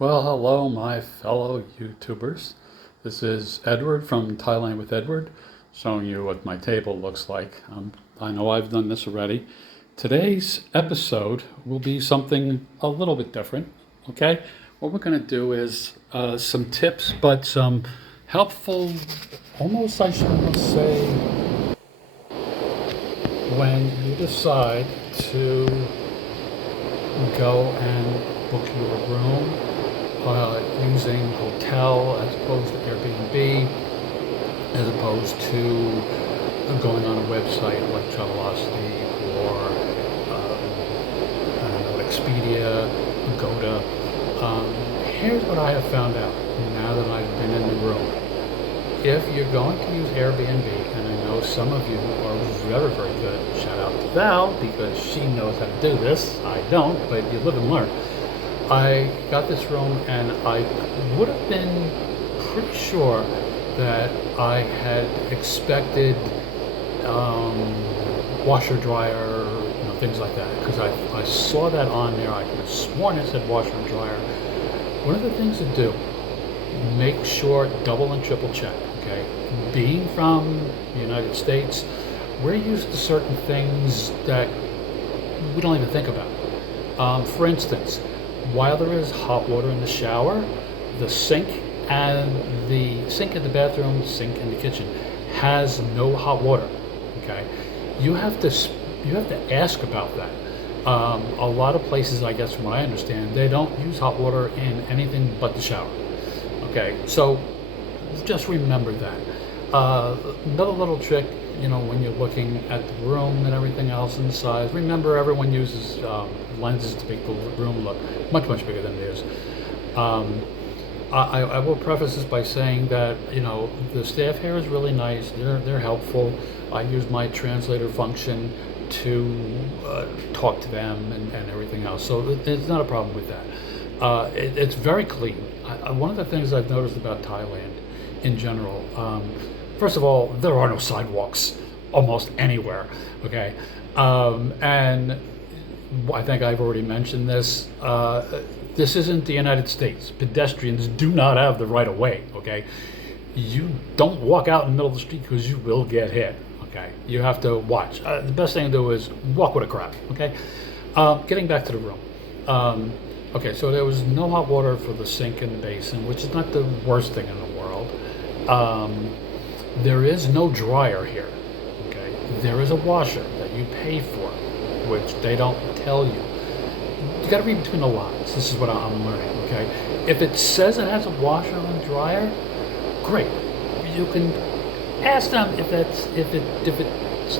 Well, hello, my fellow YouTubers. This is Edward from Thailand with Edward, showing you what my table looks like. I know I've done this already. Today's episode will be something a little bit different, okay? What we're going to do is some tips, but some helpful, almost I should almost say, when you decide to go and book your room using hotel as opposed to Airbnb, as opposed to going on a website like Travelocity or I don't know, Expedia, Agoda. Here's what I have found out now that I've been in the room. If you're going to use Airbnb, and I know some of you are very, very good, shout out to Val because she knows how to do this. I don't, but you live and learn. I got this room and I would have been pretty sure that I had expected washer, dryer, things like that, because I saw that on there. I could have sworn it said washer and dryer. One of the things to do, make sure double and triple check, okay? Being from the United States, we're used to certain things that we don't even think about. For instance, while there is hot water in the shower, the sink in the bathroom, sink in the kitchen has no hot water, okay? You have to ask about that. A lot of places, I guess from what I understand, they don't use hot water in anything but the shower. Okay, so just remember that. Another little trick, when you're looking at the room and everything else inside, remember everyone uses lenses to make the room look much, much bigger than it is. I will preface this by saying that, the staff here is really nice. They're helpful. I use my translator function to talk to them and everything else. So it's not a problem with that. It's very clean. One of the things I've noticed about Thailand in general, first of all, there are no sidewalks almost anywhere, okay? And I think I've already mentioned this. This isn't the United States. Pedestrians do not have the right of way, okay? You don't walk out in the middle of the street because you will get hit, okay? You have to watch. The best thing to do is walk with a crowd, okay? Getting back to the room. Okay, so there was no hot water for the sink and the basin, which is not the worst thing in the world. There is no dryer here, okay? There is a washer that you pay for, which they don't tell you. You gotta read between the lines. This is what I'm learning, okay? If it says it has a washer and dryer, great. You can ask them if it's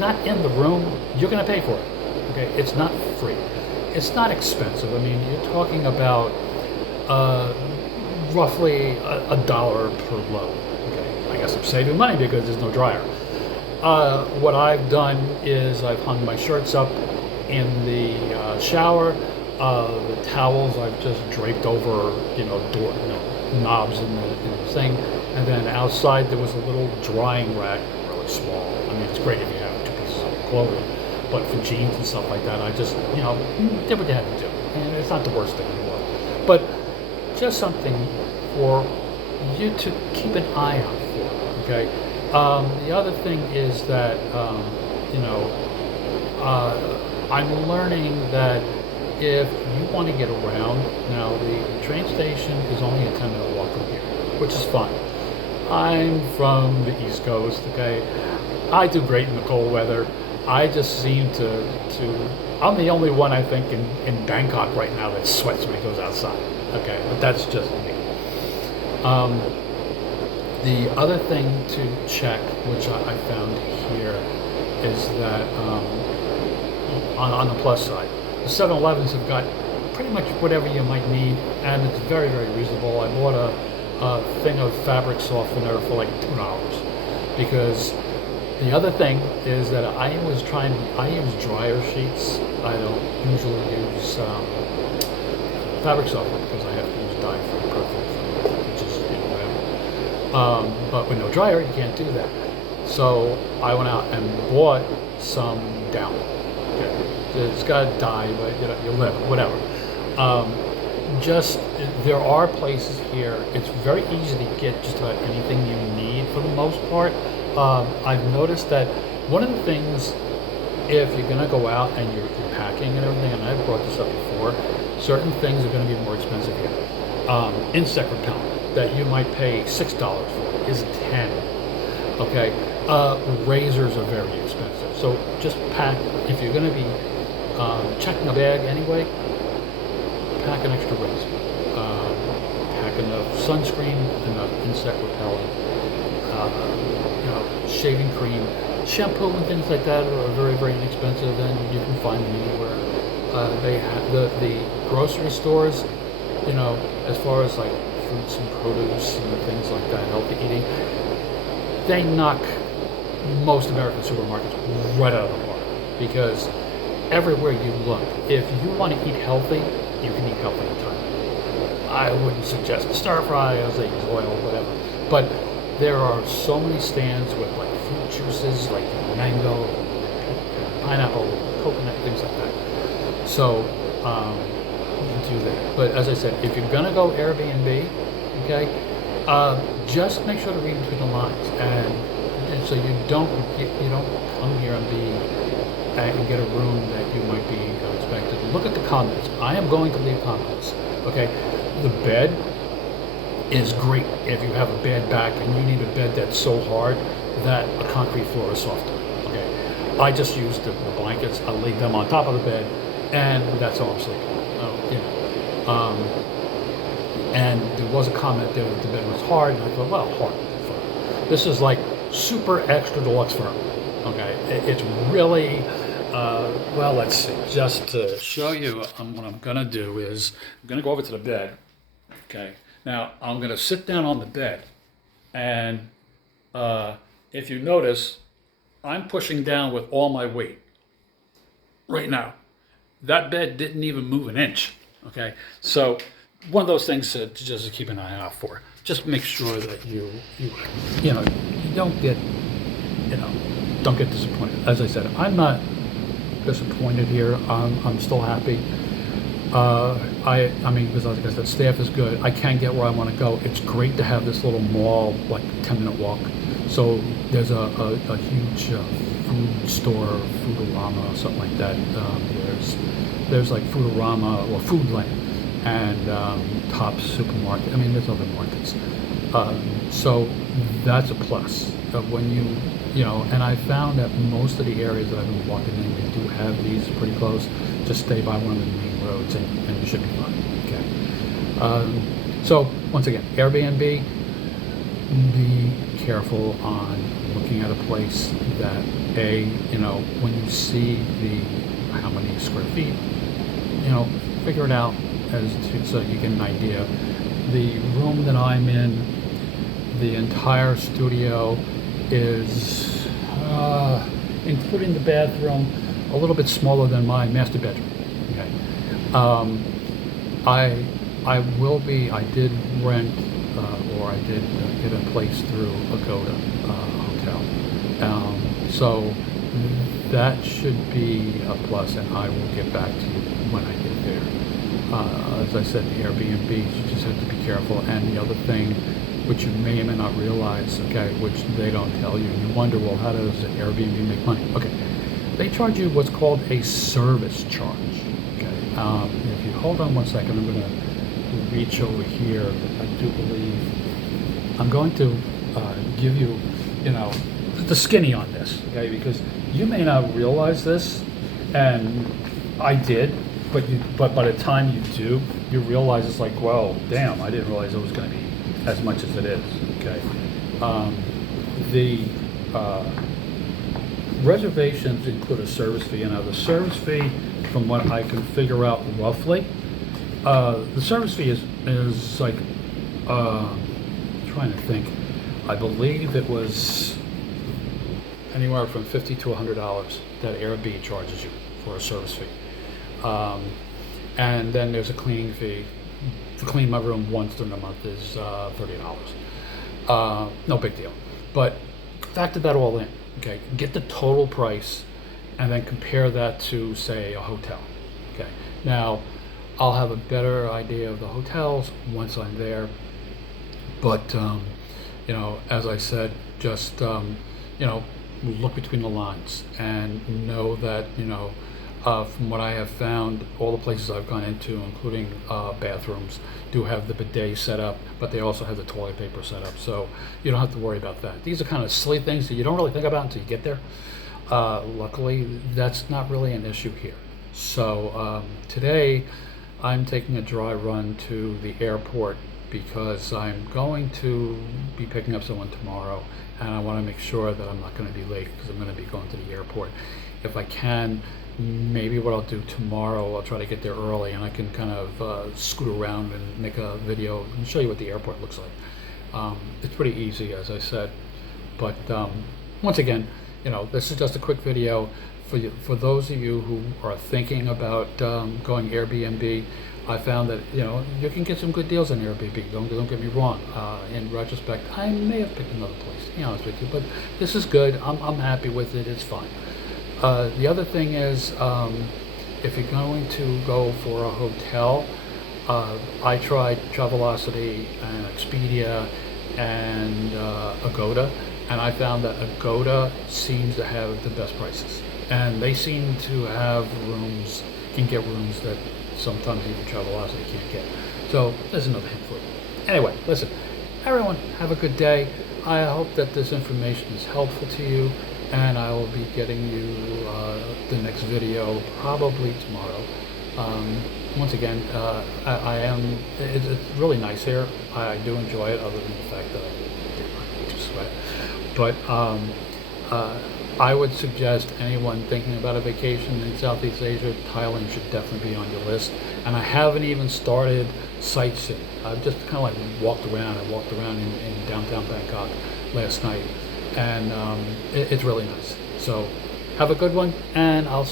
not in the room, you're gonna pay for it, okay? It's not free. It's not expensive. I mean, you're talking about roughly $1 per load. Okay, I guess I'm saving money because there's no dryer. What I've done is I've hung my shirts up in the shower. The towels I've just draped over, knobs in the thing, and then outside there was a little drying rack, really small. I mean, it's great if you have two pieces of clothing. But for jeans and stuff like that, I just, did what you had to do. And it's not the worst thing in the world. But just something for you to keep an eye out for, okay? The other thing is that, I'm learning that if you want to get around, now the train station is only a 10-minute walk from here, which is fine. I'm from the East Coast, okay? I do great in the cold weather. I just seem to I'm the only one, I think, in Bangkok right now that sweats when he goes outside. Okay, but that's just me. The other thing to check, which I found here, is that on the plus side, the 7-Elevens have got pretty much whatever you might need, and it's very, very reasonable. I bought a thing of fabric softener for like $2 because the other thing is that I use dryer sheets. I don't usually use fabric softener because I have to use dye for perfume, which is whatever. But with no dryer, you can't do that. So I went out and bought some down. Okay. It's got dye, but you live, whatever. just there are places here. It's very easy to get just about anything you need for the most part. I've noticed that one of the things, if you're going to go out and you're packing and everything, and I've brought this up before, certain things are going to be more expensive here. Insect repellent that you might pay $6 for is 10. Okay, razors are very expensive. So just pack if you're going to be checking a bag anyway. Pack an extra razor. Pack enough sunscreen, enough insect repellent, shaving cream, shampoo, and things like that are very, very inexpensive, and you can find them anywhere. They have the grocery stores, as far as like fruits and produce and things like that, healthy eating, they knock most American supermarkets right out of the park because everywhere you look, if you want to eat healthy, you can eat healthy anytime. I wouldn't suggest stir fry, as they use oil, whatever. But there are so many stands with like fruit juices, like mango, pineapple, coconut, things like that. So you can do that. But as I said, if you're gonna go Airbnb, okay, just make sure to read between the lines, and so you don't come here and get a room that you might be unexpected. Look at the comments. I am going to leave comments. Okay, the bed is great if you have a bad back and you need a bed that's so hard that a concrete floor is softer. Okay, I just used the blankets. I laid them on top of the bed, and that's how I'm sleeping. And there was a comment there that the bed was hard, and I thought, well, hard. This is like super extra deluxe firm. Okay, it's really. Well, let's see. Just to show you, what I'm going to do is I'm going to go over to the bed. Okay. Now, I'm going to sit down on the bed. And if you notice, I'm pushing down with all my weight right now. That bed didn't even move an inch. Okay. So one of those things to just keep an eye out for. Just make sure that you don't get, don't get disappointed. As I said, I'm not disappointed here. I'm still happy. I mean, because like I said, staff is good. I can get where I want to go. It's great to have this little mall, like 10-minute walk. So there's a huge food store, Foodorama, or something like that. There's like Foodorama or Foodland and Tops Supermarket. I mean, there's other markets. So that's a plus. When and I found that most of the areas that I've been walking in, they do have these pretty close. Just stay by one of the main roads and you should be fine. Okay. So once again, Airbnb, be careful on looking at a place that when you see how many square feet, figure it out so you get an idea. The room that I'm in, the entire studio is, including the bathroom, a little bit smaller than my master bedroom. Okay. I did rent, or I did get a place through Agoda Hotel. So that should be a plus, and I will get back to you when I get there. As I said, the Airbnb, you just have to be careful. And the other thing, which you may or may not realize, okay, which they don't tell you, you wonder, well, how does an Airbnb make money? Okay, they charge you what's called a service charge. Okay, if you hold on one second, I'm going to reach over here. I do believe I'm going to give you, the skinny on this, okay, because you may not realize this, and I did, but by the time you do, you realize it's like, well, damn, I didn't realize it was going to be as much as it is. Okay, the reservations include a service fee, and now the service fee, from what I can figure out roughly, the service fee is like, trying to think, I believe it was anywhere from $50 to $100 that Airbnb charges you for a service fee, and then there's a cleaning fee. To clean my room once during a month is $30. No big deal. But factor that all in. Okay, get the total price, and then compare that to, say, a hotel. Okay. Now, I'll have a better idea of the hotels once I'm there. But as I said, just you know, look between the lines and know that from what I have found, all the places I've gone into, including bathrooms, do have the bidet set up, but they also have the toilet paper set up, so you don't have to worry about that. These are kind of silly things that you don't really think about until you get there. Luckily, that's not really an issue here. So today, I'm taking a dry run to the airport because I'm going to be picking up someone tomorrow, and I want to make sure that I'm not going to be late because I'm going to be going to the airport. If I can, maybe what I'll do tomorrow, I'll try to get there early and I can kind of scoot around and make a video and show you what the airport looks like. It's pretty easy, as I said, but once again, this is just a quick video for those of you who are thinking about going Airbnb. I found that you can get some good deals on Airbnb. Don't get me wrong. In retrospect, I may have picked another place, to be honest with you, but this is good. I'm happy with it. It's fine. The other thing is, if you're going to go for a hotel, I tried Travelocity and Expedia and Agoda, and I found that Agoda seems to have the best prices, and they seem to have can get rooms that sometimes even Travelocity can't get. So there's another hint for you. Anyway, listen, everyone, have a good day. I hope that this information is helpful to you, and I will be getting you the next video probably tomorrow. Once again, it's really nice here. I do enjoy it, other than the fact that I just sweat. But I would suggest anyone thinking about a vacation in Southeast Asia, Thailand should definitely be on your list. And I haven't even started sightseeing. I've just kind of like walked around. I walked around in downtown Bangkok last night, and it's really nice. So have a good one, and I'll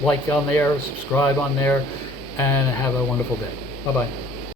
like on there, subscribe on there, and have a wonderful day. Bye bye.